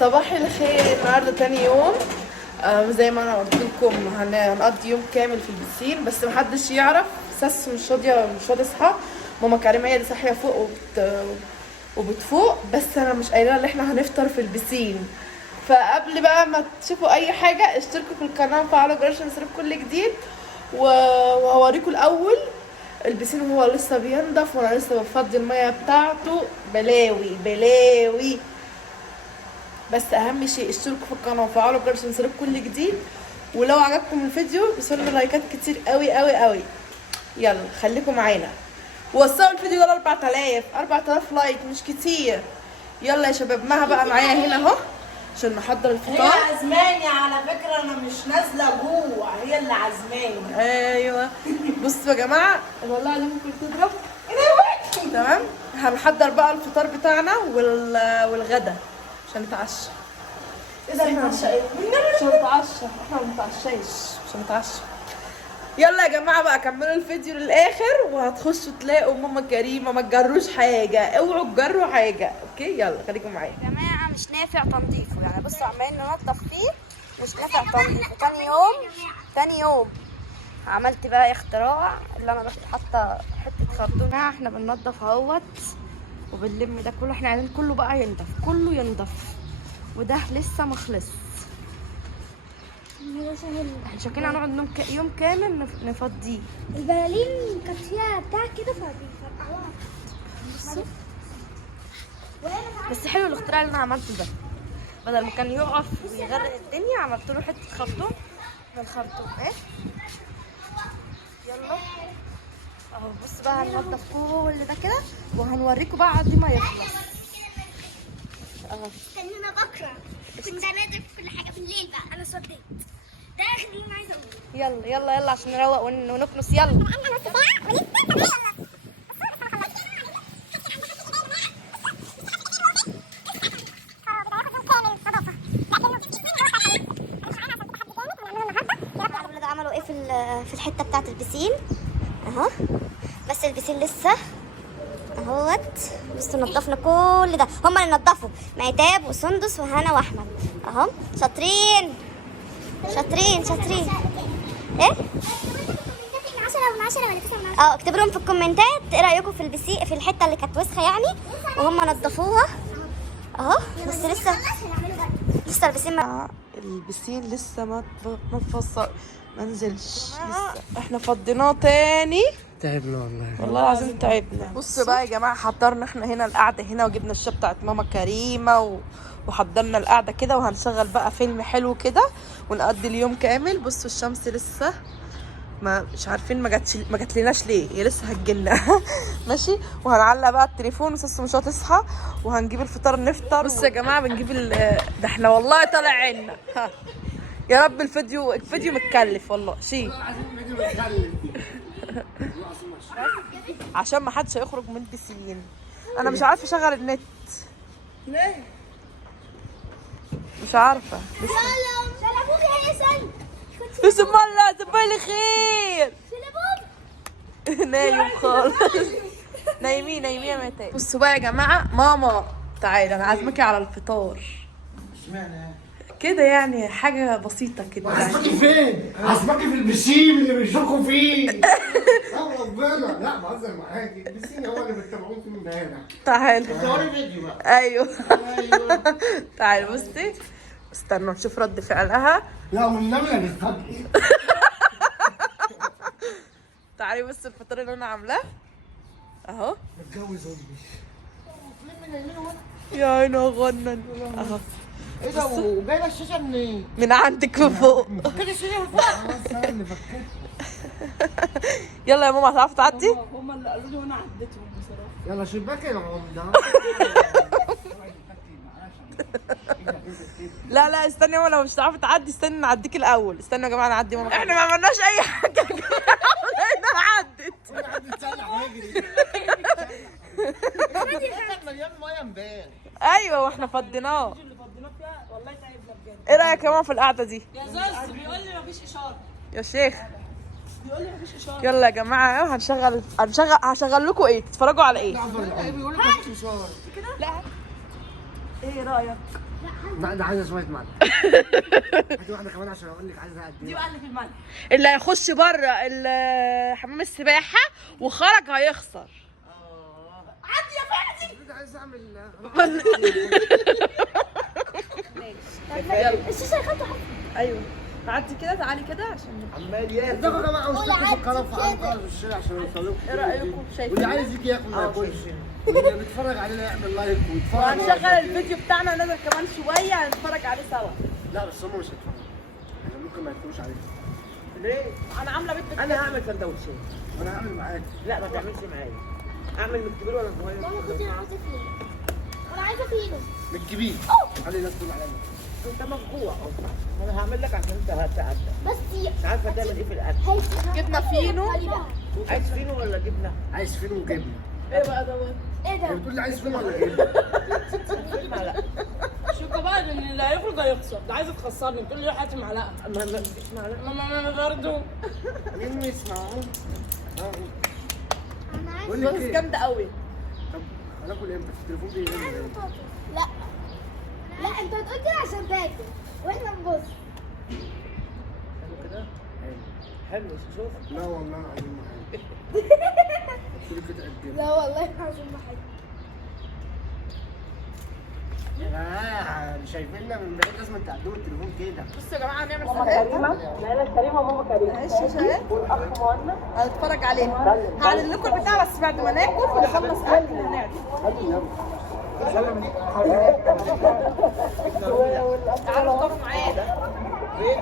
صباح الخير. النهارده تاني يوم. زي ما انا قلت لكم هنقضي يوم كامل في البسين، بس محدش يعرف. ساس مش راضيه تصحى. ماما كريمه هي اللي صاحيه فوق وبتفوق، بس انا مش قايله ان احنا هنفطر في البسين. فقبل بقى ما تشوفوا اي حاجه اشتركوا في القناه وفعلوا الجرس عشان يوصلكم كل جديد. وهوريكم الاول البسين وهو لسه بينضف، وانا لسه بفضي الميه بتاعته. بلاوي. بس اهم شيء اشتركوا في القناه وفعلوا الجرس عشان يوصلكم كل جديد. ولو عجبكم الفيديو وصلنا لايكات كتير قوي. يلا خليكم معانا ووصلوا الفيديو ده ل 4000 لايك، مش كتير. يلا يا شباب، مها بقى معايا هنا اهو عشان نحضر الفطار. هي عزماني على فكره، انا مش نازله جوه، هي اللي عزماني. ايوه بصوا يا جماعه، والله العظيم ممكن تضرب. تمام، هنحضر بقى الفطار بتاعنا والغدا عشان نتعشى. اذا نتعشى ايه؟ مش هنتعشى، احنا ما بنتعشاش، مش هنتعشى. يلا يا جماعه بقى كملوا الفيديو للاخر وهتخشوا تلاقوا ماما كريمه. ما تجروش حاجه، اوعوا تجروا حاجه، اوكي؟ يلا خليكم معايا يا جماعه. مش نافع تنظيفه، يعني بصوا عمالين ننضف فيه، مش نافع تنظيفه. تاني يوم عملت بقى اختراع، اللي انا رحت حاطه حته خرطوم. احنا بننضف اهوت وبنلم ده كله. احنا عايزين كله بقى ينضف، كله ينضف، وده لسه مخلص. احنا شكلنا هنقعد يوم كامل نفضيه. البلالين كانت فيها بتاع كده فبيفرقعوها. بس حلو الاختراع اللي انا عملته ده، بدل ما كان يقف ويغرق الدنيا عملت له حته خرطوم من الخرطوم. ايه يلا اهو. بص بقى هننضف كل ده كده وهنوريكم بقى عد ما يخلص اهو. استنونا بكره كنت انادف كل حاجه بالليل بقى. انا صدقت ده اخر اللي انا عايزه اقوله. يلا عشان نروق ونكنس. يلا عملوا ايه في الحته بتاعت البسين اهو. بس البسين لسه اهوت. بصوا نضفنا كل ده، هما اللي نضفوا، ميتاب وسندس وهنا واحمد اهو. شاطرين. ايه 10 من 10 ولا 9 من 10؟ اكتبوا لهم في الكومنتات ايه رايكم في البسين، في الحته اللي كانت وسخه يعني، وهم نضفوها اهو. بس لسه البسين لسه ما اتفصل، ما نزلش لسه. احنا فضيناه تاني. تعبنا والله العظيم تعبنا. بصوا بقى يا جماعه، حضرنا احنا هنا القعده هنا، وجبنا الشاشه بتاعت ماما كريمه وحضرنا القعده كده، وهنشغل بقى فيلم حلو كده ونقضي اليوم كامل. بصوا الشمس لسه مش عارفين ما جاتلناش ليه، هي لسه هتجيلنا. ماشي. وهنعلق بقى التليفون وساسو مش هتصحى، وهنجيب الفطار نفطر. بصوا يا جماعه بنجيب ده احنا والله طالع عنا. يا رب الفيديو متكلف والله شيء. عشان ما حدش هيخرج من البسين. انا مش عارفه اشغل النت ليه؟ مش عارفه لسه. شلبوب يا حسن. بسم الله زبالي خير. شلبوب نايم خالص. نايمين يا متى. بصوا بقى يا جماعه، ماما تعالي انا عازمكي على الفطار. اشمعنى؟ كده يعني حاجه بسيطه كده. عازمكي فين؟ عازمكي في البسين اللي بيشوفوا فيه. اه ربنا. لا بهزر معاكي، البسين هو اللي بتتابعوه فيه امبارح. تعالي صوري فيديو بقى. ايوه. تعالي بصي، استنوا نشوف رد فعلها. لا والنبي انا بتفضل. تعالي بصي الفطار اللي انا عاملاه اهو. متجوز امي. يا عيني غنن اهو. ايه ده وجايبه الشاشه منين؟ من عندك من فوق. كده الشاشه من فوق. انا اللي فكيت. يلا يا ماما هتعرفي تعدي؟ هم اللي قالوا لي وانا عديتهم بصراحه. يلا شباك العمده. لا استني يا ماما، لو مش هتعرفي تعدي استني نعديك الاول. استنوا يا جماعه نعدي ماما. احنا ما عملناش اي حاجه. انا عدت. مليان ميه امبارح. ايوه واحنا فضيناه. اللي فضيناه فيها والله تعبنا بجد. ايه رايك يا ماما في القعده دي؟ يا زوز بيقول لي مفيش اشاره. يا شيخ بيقول لي مفيش اشاره. يلا يا جماعه هشغل لكم ايه؟ تتفرجوا على ايه؟ بيقول لك مفيش اشاره. لا ايه رايك؟ لا ده عايزه شويه ملح. هاتي واحده كمان عشان اقول لك عايزها قد ايه. دي بقى اللي في الملح. اللي هيخش بره حمام السباحه وخرج هيخسر. عندي يا فادي. ده عايز اعمل الشاشه يا خالته. ايوه تعدي كده، تعالي كده عشان عمال ياكل. ده يا جماعه واشتركوا في القناه وفعلوا الجرس في الشارع عشان يوصلوكم. ايه رايكم؟ شايفين واللي عايز يجي ياكل ما ياكلش. واللي بيتفرج علينا يعمل لايك ويتفرج. وهنشغل الفيديو بتاعنا نازل كمان شويه هنتفرج عليه سوا. لا بس هم مش هيتفرجوا. يعني ممكن ما يدخلوش علينا. ليه؟ انا عامله بيت انا هعمل سندوتشات. وانا هعمل معاك. لا ما تعملش معايا. اعمل من الكبير ولا الصغير؟ ماما كنت انا عايزه فينو. انا عايزه فينو. من الكبير. خلي الناس تقول علينا. انت مفجوع اصلا. انا هعمل لك عشان انت هتتعدى. بس مش عارفه تعمل ايه في الاكل. جبنه فينو. عايز فينو ولا جبنه؟ عايز فين وجبنه. ايه بقى دوت؟ ايه هي ده؟ بتقول لي عايز فين ولا جبنه. فين معلقه؟ شوفوا بقى ان اللي هيخرج هيخسر. ده عايزه تخسرني بتقول لي روح هاتي معلقه. ما فيش معلقه. ماما برضه. مين يسمعون؟ انا عايزه بقول لك بس ايه؟ جامده قوي. طب هناكل امتى؟ التليفون بيرن. لا لا انت هتقول كده عشان تاكل واحنا نبص. حلو كده؟ حلو شوف. لا والله العظيم ما حاجه. قلت لك اتقدم. لا والله العظيم ما حاجه. شايفيننا من بعيد لازم تقدموا التليفون كده. بصوا يا جماعه هنعمل ماما حاجات. كريمه. ليلى كريمه وماما كريمه. الشاشه اهي والاخ مهند. هنتفرج عليها. هعلن لكم البتاع بس بعد ما ناكل ونخلص اكل هنعمل. تعالوا اقفوا معايا. بيت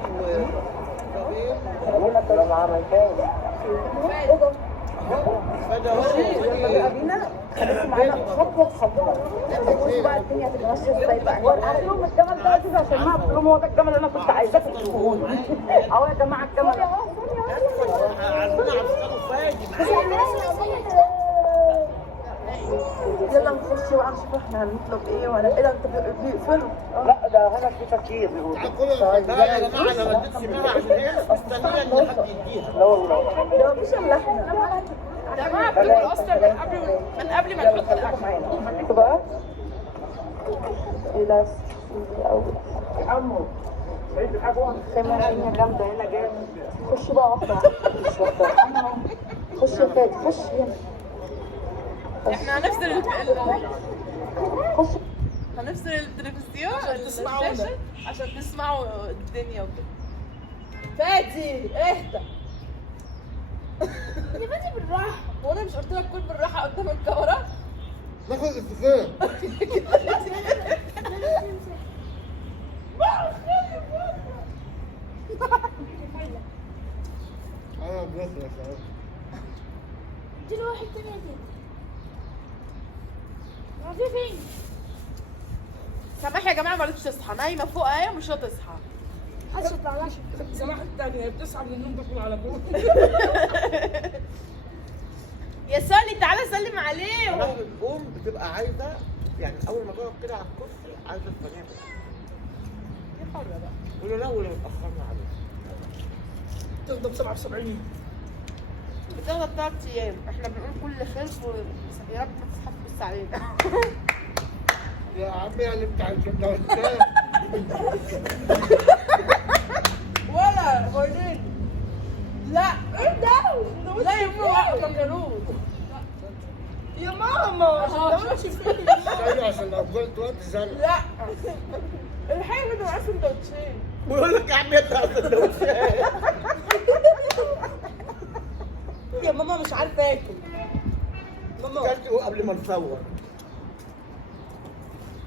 يلا نخش بقى نشوف احنا هنطلب ايه ولا ايه ده. انت بيقفلوا. لا ده هنا في تفكير. لا يا جماعه انا ما اديتش منها عشان هي مستنيه ان حد يديها. لا والله. ده مفيش الا احنا. يا جماعه بتبقى اصلا من قبل ما نحط الاكل. بقى الى عمو كمان هنا جامده هنا جامد. خش بقى واحده مش واحده. خش يا فادي خش هنا. احنا هنفصل خش هنفصل التلفزيون الشاشه عشان تسمعوا الدنيا وكده. فادي اهدى. يا فادي بالراحه. وانا مش قلت لك كل بالراحه قدام الكاميرا؟ ناخد اتفاق. انا بنخلص اهو. دي واحد تاني كده. ما في فين؟ سماح يا جماعه ما رضتش تصحى، نايمه فوق اهي مش هتصحى. محدش يطلع لها. سماح التانية بتصحى من النوم تاكل على طول. يا سالي تعالى سلم عليه. لما بتقوم بتبقى عايزه يعني اول ما تقعد كده على الكرسي عايزه تنام. دي حره بقى. قولوا لا ولا اتاخرنا عليه. تغضب 77. بتغلط 3 ايام. احنا بنقول كل خير يا رب ما تصحى تبص علينا. يا عمي اللي بتاع السندوتشات. ولا بعدين لا ايه ده؟ لا يا ماما ما كانوش. يا ماما ايوه عشان لو قلت وقت زنق. لا الحقيقة كده معاه سندوتشين. بيقول لك يا عم انت سندوتشات. يا ماما مش عارفه اكل. ماما كلته قبل ما نصور.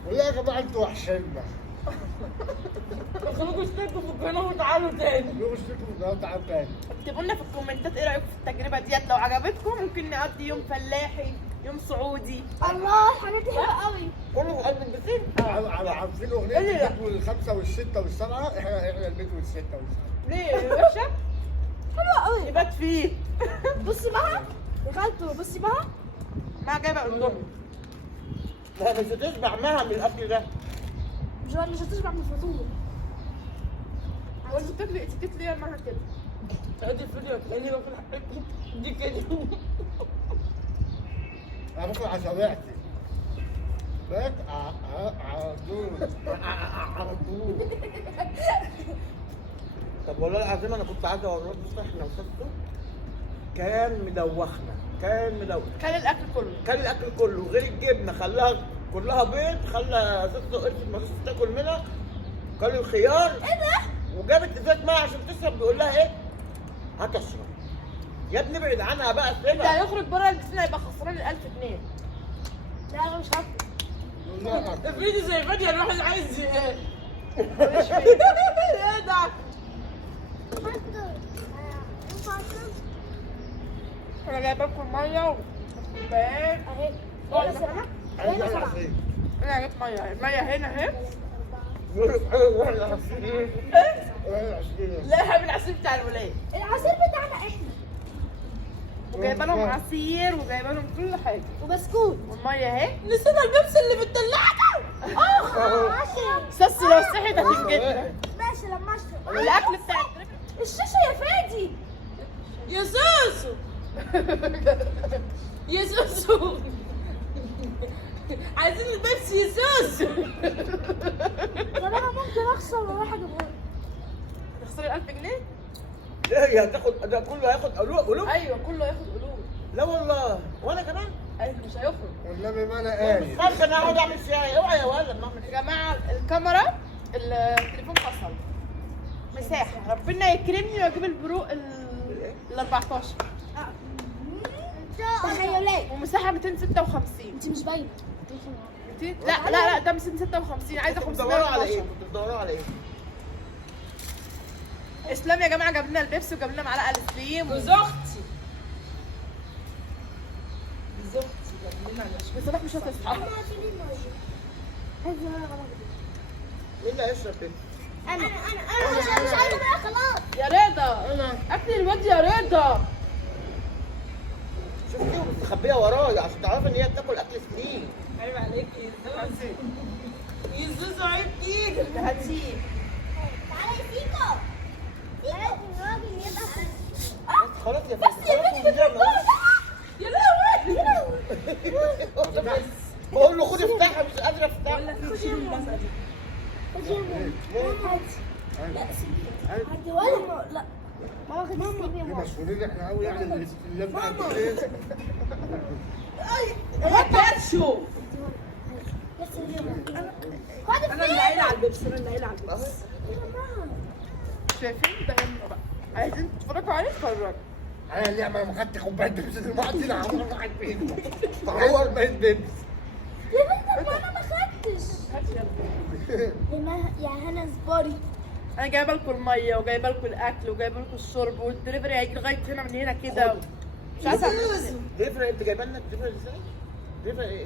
والله يا جماعه انتوا وحشنا. خلوكوا اشتركوا في القناه وتعالوا تاني. لو اشتركوا في القناه تعالوا تاني. اكتبوا لنا في الكومنتات ايه رايكم في التجربه ديت. لو عجبتكم ممكن نقضي يوم فلاحي يوم سعودي. الله الحاجات دي حلوه قوي. كله في قلب البسين. عارفين اغنيه البيت والخمسه والسته والسبعه؟ احنا البيت والسته والسبعه. ليه وحشه؟ حلوه قوي. يبات فيه. بصي بقى يا خالته بصي بقى. ما جايبه اندومي. لا مش هتشبع معاها من الاكل ده. مش هتشبع من الفطور. هو انت بتاكلي ليه معاها كده؟ تعدي الفيديو تلاقيني باكل حاجتي دي كده. انا باكل على شبعتي. بقيت على طول. طب والله العظيم انا كنت عايز اوريك بس احنا وصلته كان مدوخنا، كان كان الاكل كله. كان الاكل كله غير الجبنه خلاها كلها بيض، خلى ست قرفه ما رضتش تاكل منها. كان الخيار ايه ده؟ وجابت ازازه ميه عشان تشرب، بيقول لها ايه؟ هتشرب. يا ابني ابعد عنها بقى اللي سيبها. هيخرج بره البسين هيبقى خسران ال 1000 جنيه. لا انا مش هاكل. افرضي زي فادية الواحد عايز ايه؟ ايه ده؟ انا جايبه لكم ميه وكوبايات اهي. انا جبت ميه، الميه هنا اهي. لا بالعصير بتاع الولاد. العصير بتاعنا احنا. وجايبه لهم عصير وجايبه لهم كل حاجه وبسكوت. والميه اهي. نسينا البيبسي اللي في التلاجة. ماشي. سس لو صحيت هتنجدنا. ماشي لما اشرب. الاكل بتاع الشاشه يا فادي. يا سوسو يا سوسو عايزين البيبسي يا سوسو. طب انا ممكن اخسر واروح اجيبه. تخسري 1000 جنيه؟ ليه هتاخد ده كله؟ هياخد قلوب؟ ايوه كله هياخد قلوب. لا والله وانا كمان ايوه مش هيخرج. والنبي ما انا قايل. خلاص انا هقعد اعمل شاي. اوعى يا ولد ما اعمل يا جماعه الكاميرا التليفون فصل. مساحه ربنا يكرمني واجيب البرو ال 14 تخيلات. ومساحه 256. انت مش باينه. لا ده 256 عايزه كنتوا بتدوروا على ايه؟ 512. كنتوا بتدوروا على ايه؟ اسلام يا جماعه جاب لنا البيبسي وجاب لنا معلقه السليم جوز اختي جوز اختي جاب لنا بس صباح مش هتصحى. مين اللي هيشرب بيبسي؟ انا مش عايزه بقى خلاص. يا رضا اكل الواد يا رضا. شفتي مستخبيه ورايا عشان تعرفي ان هي بتاكل اكل سنين. عيب عليك يا زوزو يا زوزو عيب فيك. هاتيه. تعالى يا سيكو. لازم الراجل يبقى خلاص يا فندم يا لهوي بقول له خد افتحها مش قادره افتحها. خشي من المسألة دي. عندي ولا لا. ماما خدت السيب يا دي ماما. مسؤولين احنا قوي يعني اللي بقى ايه. هاتشو بس خد انا اللي قايله على البيبسي، انا اللي قايله على البيبسي. شايفين ده هنا بقى عايزين تتفرجوا عليه اتفرجوا. انا اللعبه لما خدت كوبايه بيبسي دلوقتي انا عمري راحت فين. تعور بقيت بيبسي. يا بنت انا ما خدتش. هات يلا. يا هنا زباري. انا جايبه لكم الميه وجايبه لكم الاكل وجايبه لكم الشرب والدليفري هيجي لغايه هنا من هنا كده. مش عارفه دليفري انت جايبه لنا الدليفري ازاي؟ دليفري ايه؟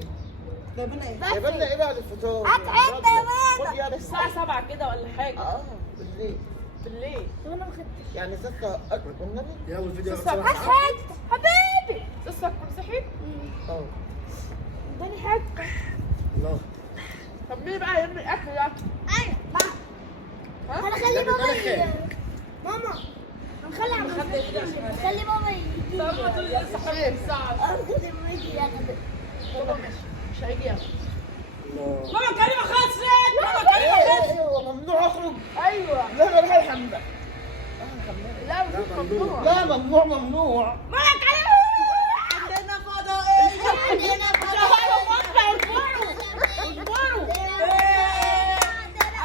جايبنا ايه؟ جايبه لنا ايه بعد الفطار؟ هات حته يا خد يا الساعه 7 كده ولا حاجه بالليل. بالليل. طب انا ما خدتش. يعني 6 اكل والنبي؟ يا اول فيديو هات حاجه حبيبي. لسه هتكون صحيت. اه اداني حاجه. الله. طب مين بقى يرمي الاكل ده؟ ايوه بقى. ها؟ انا خلي لا، بابا ده أنا ماما هنخلي عم خلي بابا يجي. طب تقول لي لسه حبيبي الساعه. خلي بابا يجي ياخد. بابا مش هيجي يلا. ماما كريمه خسرت. ماما كريمه خسرت. ايوه ممنوع اخرج. ايوه لا انا رايح الحمام. لا مش ممنوع. لا ممنوع. ماما كريمه عندنا فضائيه. عندنا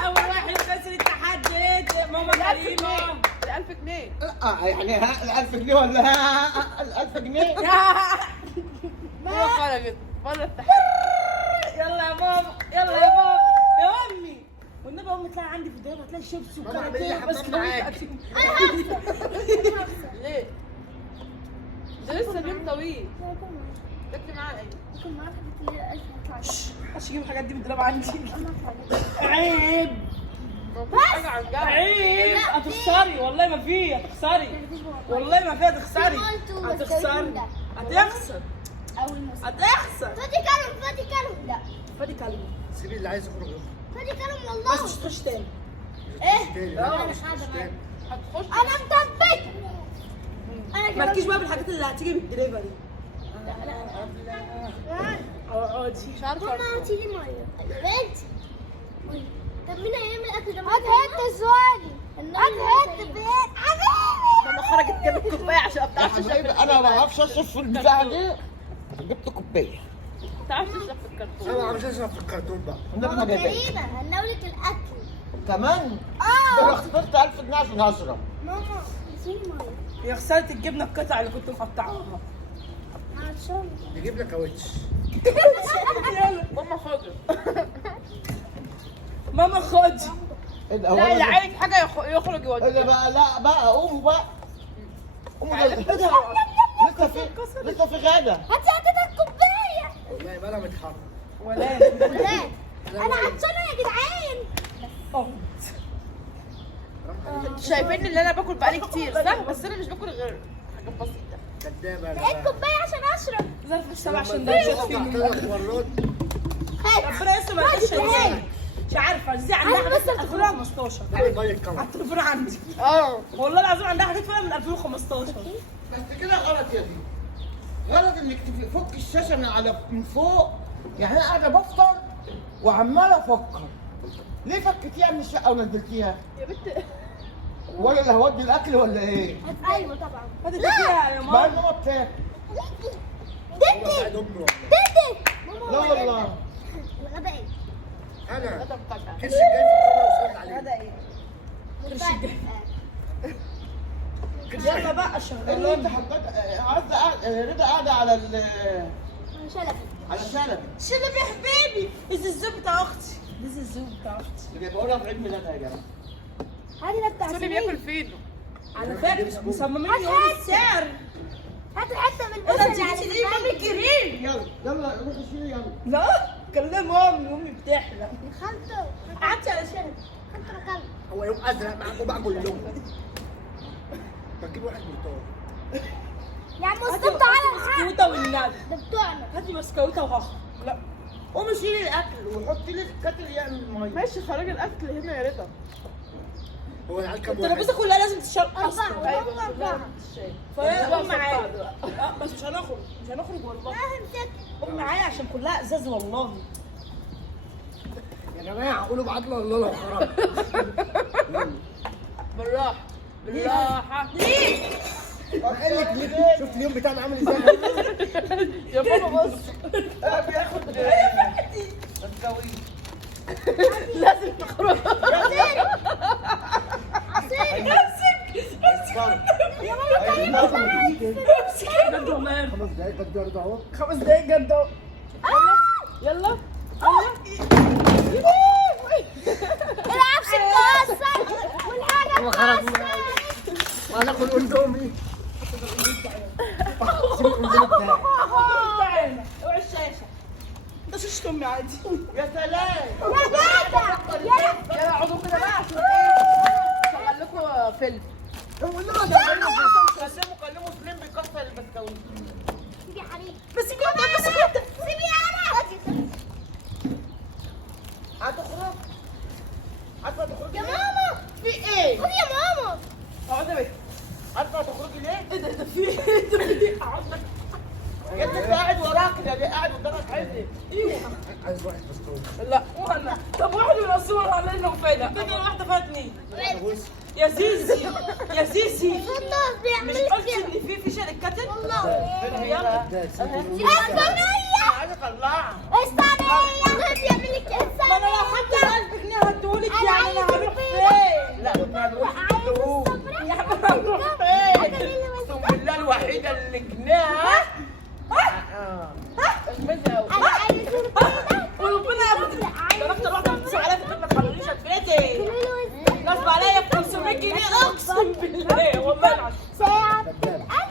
اول واحد خسر التحدي ماما كريمه. ال 1000 جنيه. يعني ال 1000 جنيه ولا ال 1000 جنيه؟ هو خرجت بره التحدي. يلا يا ماما يلا يا ماما يا امي. والنبي امي تلاقي عندي في الدولاب هتلاقي شيبسي ماما اعمل لي وكاراتيه بس حمام معاك. ليه؟ ده لسه اليوم طويل. تاكلي معاه ايه؟ مش هجيب الحاجات دي من الدولاب عندي. عيب مفيش حاجه عن جنب. عيب هتخسري والله ما في هتخسري والله ما في هتخسري هتخسر اول مسك. هتخسر. فادي كلم لا. فادي كلمه سيبي اللي عايز يخرج يخرج. فادي كلم بس والله. مش تخش تاني. ايه؟ تاني. انا مش قاعده معاك. هتخش انا مثبت. انا كمان. مالكيش بقى بالحاجات اللي هتيجي بالدليفري. اقعدي. مش عارفه ماما هاتي لي ميه. بنتي. طب مين هيعمل اكل ده؟ هات حته سؤالي. هات بيت حبيبي. لما خرجت جابت كوبايه عشان ما بتعرفش تشرب. انا ما بعرفش اشرب في البتاعه دي، جبت كوبايه. ما بتعرفش تشرب في الكرتون. انا مش هشرب في الكرتون بقى. النبي ما جايبهاش كريمة هنولك الاكل. كمان. ده انا خسرت 1000 جنيه عشان اشرب. ماما اديني ميه. يا خساره الجبنه القطع اللي كنت مقطعاها. عطشان. نجيب لك كاوتش. ماما خاطر. ماما خد. ايه ده؟ هو لا أنا اللي عايز حاجه يخرج ايه ده يوديها. بقى؟ لا بقى قوموا بقى. قوموا ده لسه في غدا. هاتي هاتي الكوبايه. والله بلا متحرك. ولا لا انا عطشانه يا جدعان. شايفين اللي انا باكل بقالي كتير صح؟ بس انا مش باكل غير حاجات بسيطه. كدابه ايه الكوبايه عشان اشرب. ظرف السبع عشان ده جت فيني. 3 مرات. ربنا يستر ما لقيتش ازاي. مش عارفه ازاي عندها بس حاجات 2015 تعالي ميه كمان. على التليفون عندي. اه والله العظيم عندها حاجات فعلا من 2015. بس كده غلط يا دي. غلط انك تفك الشاشه من فوق. يعني انا قاعده بفطر وعمال افكر. ليه فكتيها من الشقه ونزلتيها؟ يا بنت ولا اللي هودي الاكل ولا ايه؟ ايوه طبعا. هاتي فيها يا بقى ماما. ماما بتاكل. ددي قاعد امي. ددي. لا والله. الغدا ايه؟ انا غدا مفاجأة. كرش جاي في الكاميرا وصلت عليه. ايه؟ كرش يلا جاي. بقى ايه شغل. اللي انت حطيت؟ رضا قاعده على شلفي. على شلبي. شلبي يا حبيبي. ده الزوج بتاع اختي. ده الزوج بتاع اختي. اللي جايبه لها في عيد ميلادها يا جماعه. هاتي ده بتاع سوري سنين. بياكل في ايده. على فكره مصممين يقولوا السعر. هاتي حته من انا البصل على جبت لي مامي كريم. يلا روحي شيلي يلا. لا كلم امي بتحلم. خالته. قعدت على شهر. خالته ركلت. هو يوم ازرق معاكم بقى كلهم. بجيب واحد برتقال. يا عم استبطوا على الحق. بسكوته والنبي. ده بتوعنا. هاتي بسكوته وهخرج. لا قومي شيلي الاكل وحطي لي الكاتل يعمل ميه. ماشي خرج الاكل هنا يا رضا. هو العيال كام واحد؟ الترابيزه كلها لازم تتشرب اصلا. أربعة وهم أربعة. فهي بقى قوم معايا. بقى. بس مش هنخرج. مش هنخرج والله. همسك. قوم معايا عشان كلها ازاز والله. يا جماعه قولوا بعد الله لو خرج. بالراحه بالراحه. قال لك شفت اليوم بتاعنا عامل ازاي؟ يا بابا بص بياخد لازم تخرج. بجد والله. 5 دقايق بده يرضى اهو. 5 دقايق جد اهو. يلا العفش اتكسر والحاجة اتكسرت. وهناكل اندومي. تعالى اوعي الشاشه. ده شاشة امي عادي. يا سلام. يا جدع يا يلا اقعدوا كده بقى عشان ايه شغل لكم فيلم. كلموا سليم بيكسر البسكويت. سيبي يا حبيبي. بس كده بس كده. سيبي انا. هتخرج. عارفه هتخرجي يا ليه؟ ماما. في ايه؟ خد يا ماما. اقعدي بس. عارفه هتخرجي ليه؟ ايه ده في ايه؟ اقعد انت اللي قاعد وراك ده اللي قاعد قدامك عزل. عايز واحد بس. لا وانا طب واحد من الصور علينا وفايدة. فايدة واحدة فاتني. يا زيزي يا زيزي. خلاص مش بيعمل قلت كده. ان في فيشه للكتل؟ والله. يلا استنية. عايز اطلعها. استنية. بيعمل كده. ما انا لو خدت 1000 جنيه هديهولك أنا يعني انا عايز هروح البيضة. فين؟ لا ما تقولش كده. يا عم هروح فين؟ اقسم بالله الوحيده اللي جناها. انا عايز البيضة. وربنا ياخد ده اكتر واحده بتصل عليا في البيت ما تخلونيش اتفاتي. غصب عليا ب 500 جنيه اقسم بالله والله العظيم. ساعة.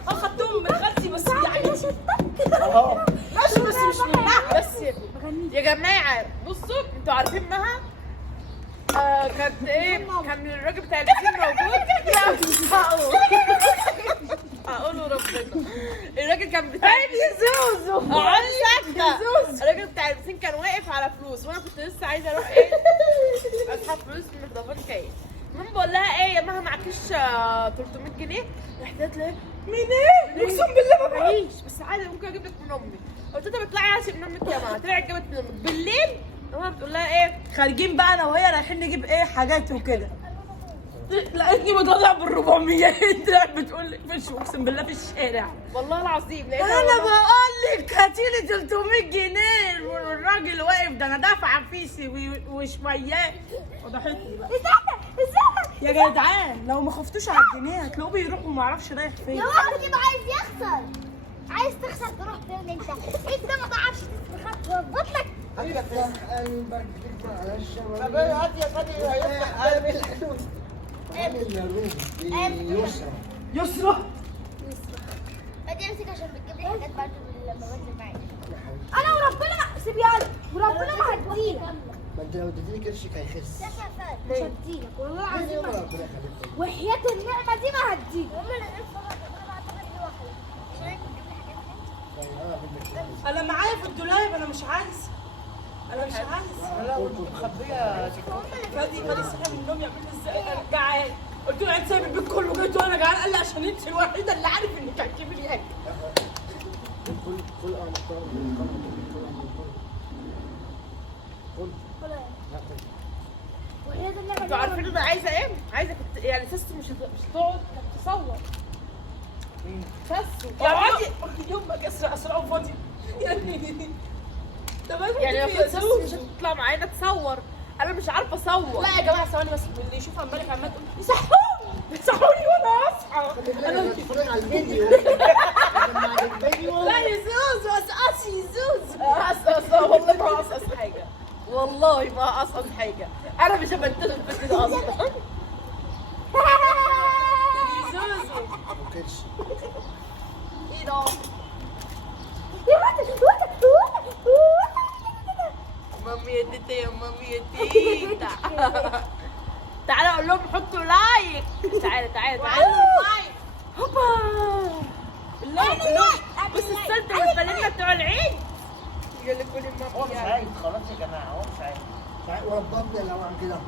اخدتهم من خالتي بس يعني اهو. ماشي بس مش منها. بس يا جماعه بصوا انتوا عارفين مها كانت ايه كان الراجل بتاع البسين موجود. هقوله ربنا الراجل كان بتاع زوزو الراجل بتاع البسين كان واقف على فلوس وانا كنت لسه عايزه اروح ايه اسحب فلوس من الضمان كاش. المهم بقول لها ايه يا مها معكيش 300 جنيه راحت قالت لي منين؟ اقسم بالله ما معيش بس عادي ممكن اجيب لك من امي. قلت لها بتطلعي عاشق من امك يا مها طلعت جابت من امك بالليل. ماما بتقول لها ايه خارجين بقى انا وهي رايحين نجيب ايه حاجات وكده. لقيتني بطلع بال400 انت بتقول لي فيش، اقسم بالله في الشارع. والله العظيم لقيتها انا والله. بقول لك هاتي لي 300 جنيه والراجل واقف، ده انا دافعه فيسي وشويات. وضحكني بقى يا جدعان، لو ما خفتوش على الجنيه هتلاقوه بيروح وما اعرفش رايح فين. يا واحد كده عايز يخسر، عايز تخسر تروح فين انت؟ انت ما تعرفش تظبط لك. قلبك تكبر على الشمال. طب هات يا فادي هيفتح قلب الحدود. يسرى بدي امسك عشان بتجيب لي حاجات برضه لما بنزل معاك. انا وربنا سيبيها لي وربنا ما هديلك. ما انت لو اديتني قرشك هيخس. مش هديلك والله العظيم ربنا يخليك. وحياة النعمة دي ما هديلك. انا معايا في الدولاب، انا مش عايز. لا مخبيه فادي صحي من النوم يعمل لي ازاي؟ انا جعان. قلت له انت سايب البيت كله جيت وانا جعان. قال لي عشان انت الوحيده اللي عارف انك هتجيبي لي اكل. كل محترم. وحياة النعمة انتوا عارفين انا عايزه ايه؟ عايزه كنت يعني سيستم مش هتقعد تصور. بس اقعدي يوم ما كسر اسرع فاضي يعني. يعني لو في سيستم مش هتطلع معانا تصور. انا مش عارفه اصور. لا يا جماعه ثواني بس، اللي يشوف امبارح عمال تقول صحوني وانا اصحى. انا بتفرج على الفيديو. لما الفيديو لا يا زوزو اسقسي يا زوزو. أصص والله ما أقصص حاجة، والله ما أقصص حاجة. أنا مش هبدل الفيديو ده أصلا. يا زوزو قرش. إيه ده؟ مامي يا تيتا يا مامي يا تيتا. تعالوا أقول لهم حطوا لايك. تعالى لايك. هوبا. بص السلطة والبالينا بتوع العيد. يقول لك كل هو مش ما عايز خلاص يا جماعه، هو مش عايز. وربطني لو عم كده.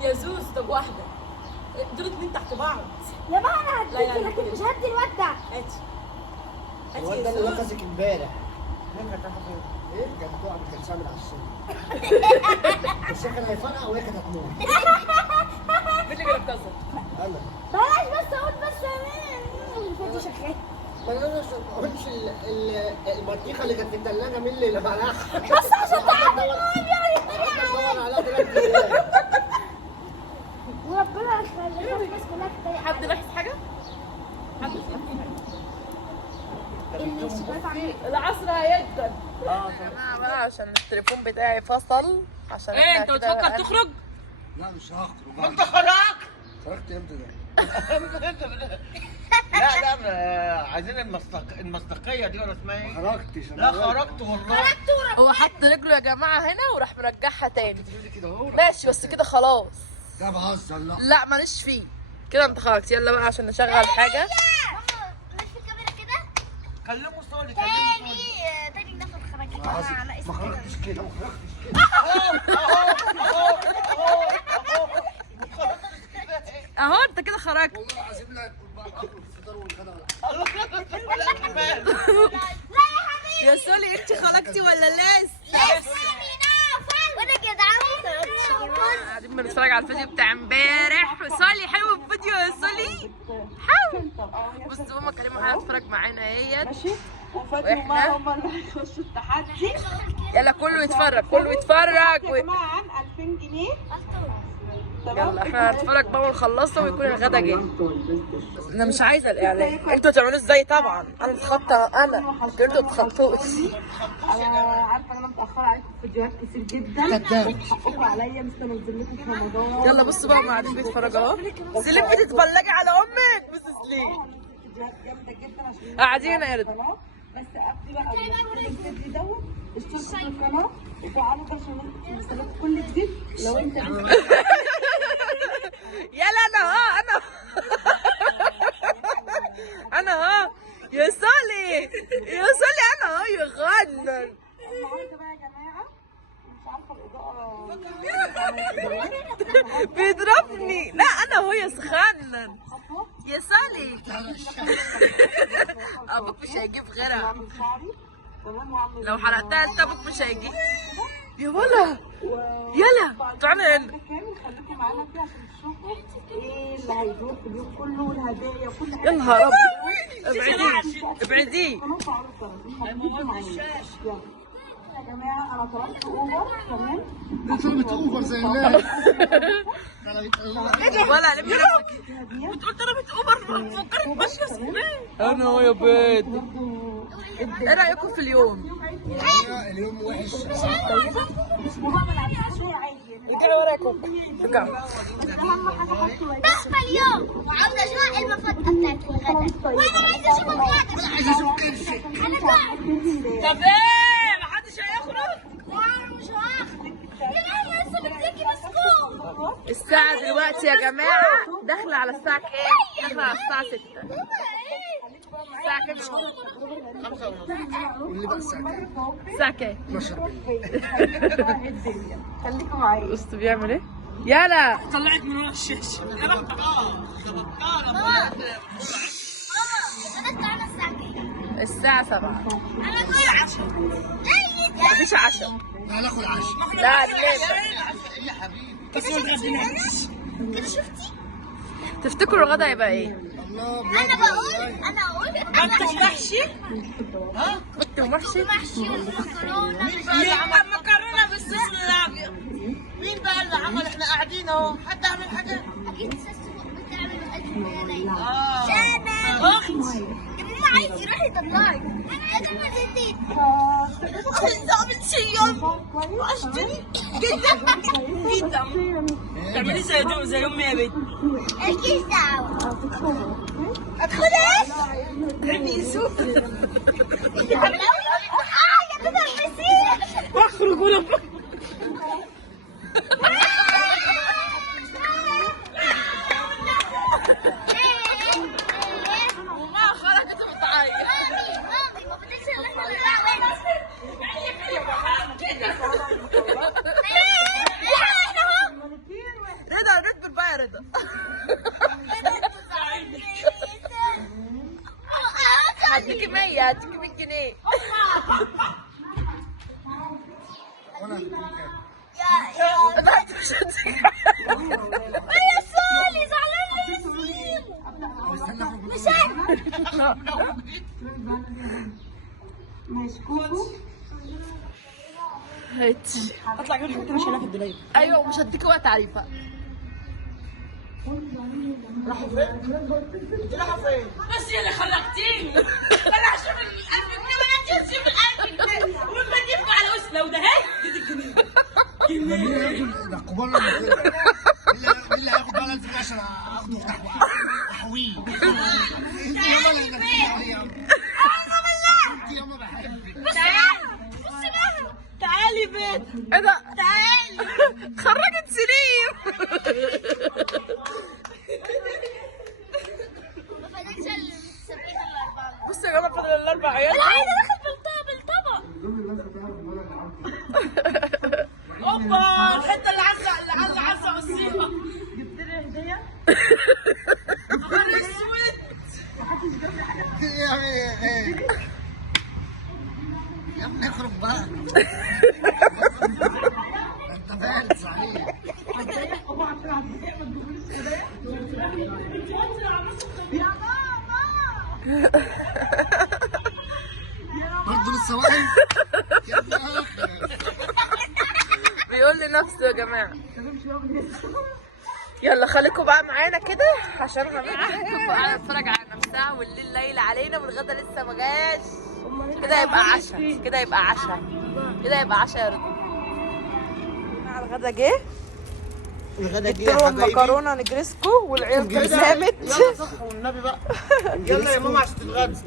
يا زوز. طب واحده دول اتنين تحت بعض. يا ما انا لا يعني هديك لكن مش هدي الواد ده. هاتي الواد ده يا اللي زوز. ركزك امبارح. ليه كانت هتاخد ايه؟ ايه؟ كان بتقع ما كانش عامل على الصوت. بس كان هيفرقع وهي كانت هتموت. مين اللي بيركزوا؟ انا. بلاش بس اقول بس الفيديو شغال. ما انا مش قلتش البطيخه اللي كانت في الثلاجه مين اللي بلعها. بس عشان تعرف المهم يعني بدور عليها دلوقتي. وربنا يخليك الناس كلها تتريق حد لاحظ حاجة؟ العصر هيجدد. اه جماعة بقى عشان التليفون بتاعي فصل. عشان ايه انت بتفكر تخرج؟ لا مش هخرج. ما انت خرجت. خرجت امتى ده؟ لا عايزين المصداقيه دي ولا اسمها ايه؟ ما خرجتش. لا خرجت والله. هو حط رجله يا جماعة هنا وراح مرجعها تاني. بتقولي كده اهو. ماشي بس كده خلاص. ده بهزر. لا. لا ماليش فيه. كده انت خرجت. يلا بقى عشان نشغل حاجة. ماما مش في الكاميرا كده. كلموا سولي تاني ناخد خرجت يا جماعه على اسم ما خرجتش كده. اهو انت كده خرجت. والله العظيم لا يكون بقى اكل الفطار والغدا ولا يا سولي انت خرجتي ولا لسه؟ وانا جدعان. قاعدين بنتفرج على الفيديو بتاع امبارح. سولي حلو الفيديو يا سولي. حلو. بصوا ماما كريمة هتتفرج معانا اهيت. وفاتي وما هم اللي هيخشوا التحدي. يلا كله يتفرج كله يتفرج. يا جماعه عن 2000 جنيه. يلا احنا هنتفرج بقى ونخلصها ويكون الغدا جه. انا مش عايزه الاعلان. انتوا تعملوه ازاي؟ طبعا انا اتخطى. انا انتوا تتخطوش. انا عارفه ان انا متاخره عليكم في فيديوهات كتير جدا. حقكم عليا مش هنزل لكم في رمضان. يلا بصوا بقى قاعدين بيتفرجوا اهو. سليم بتتفرجي على امك. بص سليم فيديوهات جامده جدا عشان قاعدين يا رضا. بس قبل بقى الفيديو دوت اشتركوا في القناه وفعلوا عشان يوصلك كل جديد. لو انت يلا انا اهو انا اهو يا سولي انا اهو يغنن. النهارده بقى يا جماعه مش عارفه الاضاءه بيضربني. لا انا هو يسخنن يا سولي. ابوك مش هيجيب غيرها. اعمل شعري تمام واعمل لو حرقتها انت ابوك مش هيجيب. يا ولا يلا تعالى هنا. كامل خليكم معانا فيه عشان تشوفوا ايه اللي هيدور في اليوم كله والهدايا وكل يا حاجه. نهار ابيض ابعدي. قناه عروسه خليكم معانا. يلا يا جماعه انا طلبت اوبر تمام. ده طلبت اوبر زي الناس. ولا لم بتقول طلبت اوبر فكرت ماشيه انا هو يا بيض. ايه رايكم في اليوم؟ اليوم وحش. رجعوا وراكم رجعوا. تحفة اليوم وعاوزة أشوف المفاجأة بتاعت الغدا وأنا عايزة أشوف الغدا. عايز اشوف كرشك. أنا جوعت. طب ايه محدش هيخرج؟ وأنا مش هاخد. يا ماما لسه بتذاكري مسكون. الساعة دلوقتي يا جماعة داخلة على الساعة كام؟ داخلة على الساعة 6. الساعة كام؟ اللي بقى الساعة كام؟ الساعة كام؟ 12. خليكم معايا. بص بيعمل ايه؟ يلا طلعت من ورا الشاشه. الغدا بتاعنا الساعة كام؟ الساعة 7. أنا جوعت. جيد يا مفيش عشاء. لا ناخد عشاء. لا ليه؟ يا حبيبي. بس ما اتغديناش. كده شفتي؟ تفتكروا الغدا هيبقى ايه؟ الله أنا أقول انت محشي؟ كنت محشي؟ محشي ومكرونة. يبقى مكرونه بالصوص الابيض. مين بقى اللي عمل؟ احنا قاعدين اهو، حد عمل حاجه؟ أكيد السوق بتعمل ألف ليلة. شانا. اختي. يا ماما عايز يروح يطلعك. أنا لازم أزيد. عايزة شيء. وأشتري جدا جدا. تعملي زي امي يا بنت. مالكيش دعوة. أدخلش؟ بيسو. يا تتلبسين. اخرج ولا وما خرجت بتعيط. مامي ما بديش إن إحنا نطلع رضا رد بقى يا رضا. هديكي 100 هديكي 100 جنيه. وانا هديك كام؟ لا انت مش هتديكي. يا سالي زعلانة استنى اخرج. مش عارفة. هاتي. اطلع جنب حتى مش هناخد دلوقتي. ايوه مش هديكي وقت تعريفه. راحوا فين؟ انت رايحه فين؟ بس يا اللي خلقتيني. انا هشوف ال1000 جنيه وانا انت تشوف ال1000 جنيه وما ندفع على وش لو ده هي جنيه. ده كبار ولا كده؟ مين اللي هياخد بقى 1000 جنيه عشان اخده وافتح احويه؟ انت ياما اللي هتدفعي ياما. انت ياما بحبك. بصي بقى. تعالي بيت. ايه ده؟ تعالي. خرجت سليم. ما فادكش اللي سابقين الأربعة. بصوا يا جماعه فاضل الاربع عيال. أنا عايزة أدخل بالطبق. اوبا الحته اللي عزة والصيغه. جبت لي هديه. نهار اسود. يا ابني اخرج بقى. انت بارد صحيح. يا ماما. برضه لسه واقف. يا ابني اخر. بيقول لنفسه يا جماعه. يلا خليكم بقى معانا كده عشان هنحكم بقى نتفرج على نفسها والليل ليل علينا والغدا لسه ما جاش. كده يبقى عشاء. كده يبقى عشاء. كده يبقى عشاء يا رضا. الغدا جه. الغدا جبت لهم مكرونه نجرسكو والعيال تسامت. يلا صح والنبي بقى. يلا يا ماما عشان تتغدى.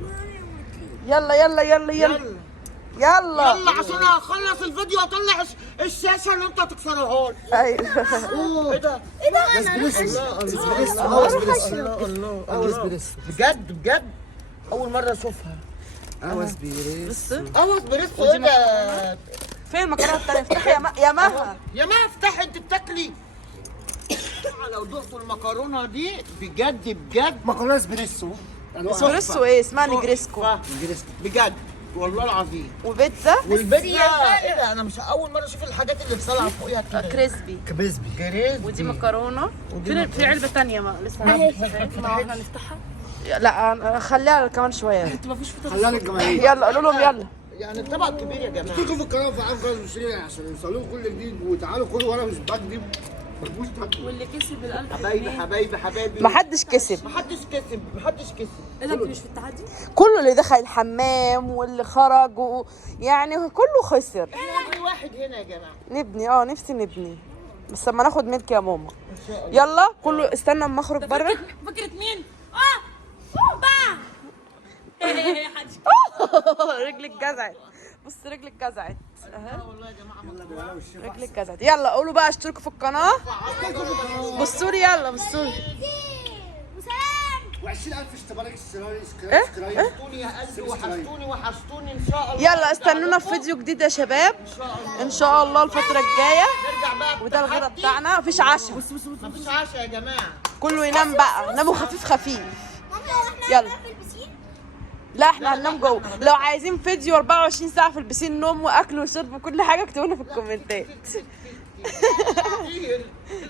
يلا يلا يلا يلا يلا يلا عشان هخلص الفيديو واطلع الشاشه اللي انتوا هتكسروها لي. ايوه. ايه ده؟ الله بجد بجد اول مره اشوفها. عاوز بيريس. قوس بريسكو ايه ده؟ فين المكرونه التانيه؟ افتحي يا مها. يا ما افتحي انت بتاكلي. لو دقتوا المكرونه دي بجد بجد مكرونه اسبريسو. اسبريسو ايه اسمها نجريسكو. بجد والله العظيم. وبيتزا والبيتزا ايه ده؟ انا مش اول مره اشوف الحاجات اللي طالعه فوقيها كده. كريسبي. كبسبي جريز ودي مكرونه. في علبه تانية ما لسه احنا نفتحها. لا خليها كمان شويه. انت مفيش فطار. خليها للجماهير. يلا قولوا لهم يلا. يعني الطبق كبير يا جماعه. اشتركوا في القناه وفعلوا جرس المشتركين عشان يوصلوكم كل جديد، وتعالوا كلوا وانا مش بكذب. مفيش تاكلوا. واللي كسب ال1000 حبايبي حبايبي حبايبي. محدش كسب. محدش كسب محدش كسب. ايه ده مش في التحدي؟ كله اللي دخل الحمام واللي خرج يعني كله خسر. احنا واحد هنا يا جماعه. نبني نفسي نبني بس لما ناخد ملك يا ماما. يلا كله استنى اما اخرج بره. فكرة مين؟ بقى رجلك جزعت. بص رجلك جزعت اهي. رجلك جزعت. يلا قولوا بقى اشتركوا في القناه. بصوا لي يلا بصوا لي. وسلام. و20000 اشتراك إيه؟ وحشتوني يا قلبي وحشتوني ان شاء الله. يلا استنونا في فيديو جديد يا شباب ان شاء الله الفتره الجايه. نرجع بقى وده الغدا بتاعنا. مفيش عشاء. مفيش عشاء يا جماعه. كله ينام بقى. ناموا خفيف خفيف. يلا يلا. لا احنا هننام جوه. لو عايزين فيديو 24 ساعه في البسين نوم واكل وشرب وكل حاجه اكتبوا لنا في الكومنتات.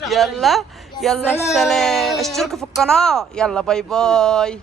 يلا يلا سلام. اشتركوا في القناه. يلا باي باي.